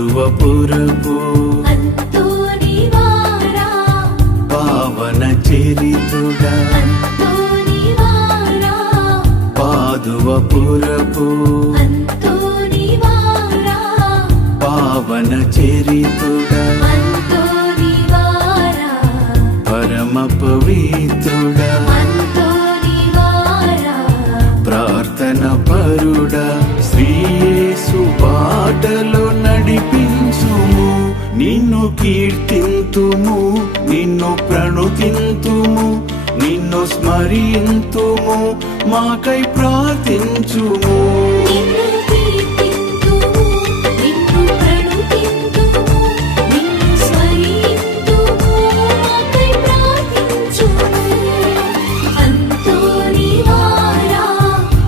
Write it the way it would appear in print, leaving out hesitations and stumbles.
పాదువపురపు అంతోనివారా పావన చరితుడా అంతోనివారా పాదువపురపు అంతోనివారా పావన చరితుడా అంతోనివారా పరమ పవిత్రుడా అంతోనివారా ప్రార్థన పరుడా శ్రీయేసు బాటలో నడిపించుము నిన్ను కీర్తింతుము నిన్ను ప్రణుతింతుము నిన్ను స్మరింతుము మాకై ప్రార్థించుము